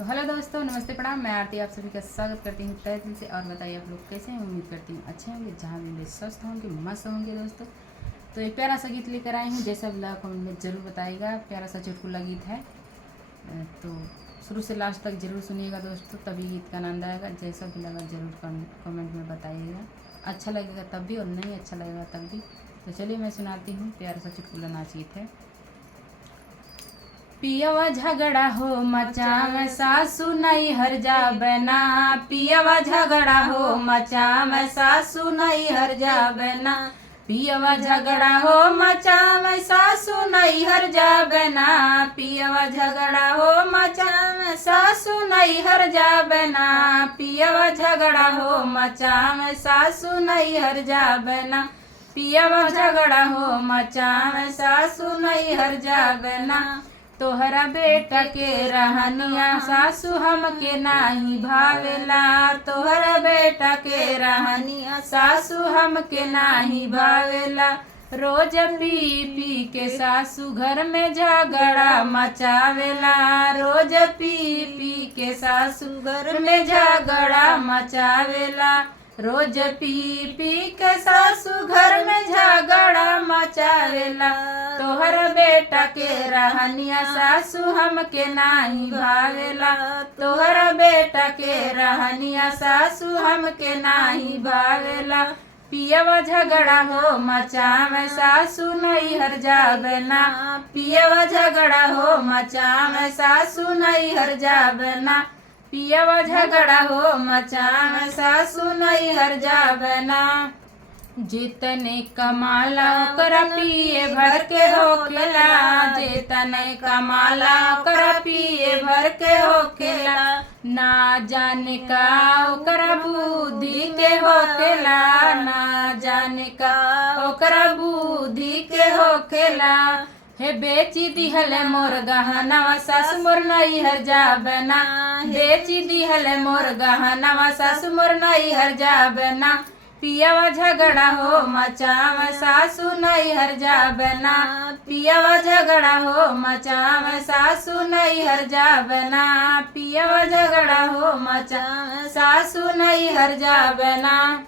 तो हेलो दोस्तों, नमस्ते, प्रणाम। मैं आरती आप सभी का स्वागत करती हूँ तहे दिल से। और बताइए आप लोग कैसे हैं। उम्मीद करती हूँ अच्छे होंगे, जहाँ भी स्वस्थ होंगे, मस्त होंगे दोस्तों। तो एक प्यारा सा गीत लेकर आई हूँ, जैसा भी लगा कमेंट में ज़रूर बताइएगा। प्यारा सा चुटकुला गीत है, तो शुरू से लास्ट तक ज़रूर सुनिएगा दोस्तों, तभी गीत का आनंद आएगा। जैसा भी लगा ज़रूर कमेंट में बताइएगा। अच्छा लगेगा तब भी और नहीं अच्छा लगेगा तब भी। तो चलिए मैं सुनाती हूँ। प्यारा सा चुटकुला नाच गीत है। पियवा झगड़ा हो मचाव सासु नहीं हर जा बना। पियवा झगड़ा हो मचाव सासु नहीं हर जा बना। पियवा झगड़ा हो मचाव सासु नहीं हर जा बना। पियवा झगड़ा हो मचाव सासु नहीं हर जा बना। पियवा झगड़ा हो मचाव सासु नहीं हर जा बना। पियवा झगड़ा हो मचाव सासु नहीं हर जा बना। तोहरा बेटा के रहनिया सासु हमके नाही भावेला। तोहरा बेटा के रहनिया सासु हमके नाही भावेला। रोज पी पी के सासु घर में झगड़ा मचावेला। रोज पी पी के सासु घर में झगड़ा मचावेला। रोज पी पी के सासु घर में झगड़ा मचावेला। तोहर बेटा के रहनिया सासु हमके नाही भावेला। तोहर बेटा के रहनिया सासु हमके नाही भावेला। पियवा झगड़ा हो मचाव सासु नहीं हर जाबना। पियवा झगड़ा हो मचाव सासु नहीं हर जाबना। पियवा झगड़ा हो मचाव सासु नहीं हर जाबना। जितने कमाला ओकरा पिए भर के होखेला। जितने कमाला ओकरा पिए भर के होखेला। ना जाने का ओकरा बुद्धि के होखेला। ना जाने का ओकरा बुद्धि के होखेला। हे बेची दिहल मोर गहनवा सासु मोर नहीं हर जाबना। बेची दिहल मोर गहनवा सासु मोर नहीं हर जाबना। पियवा झगड़ा हो मचाव सासु नहीं हर जाबना। पियवा झगड़ा हो मचाव सासु नहीं हर जाबना। पियवा झगड़ा हो मचाव सासु नहीं हर जाबना।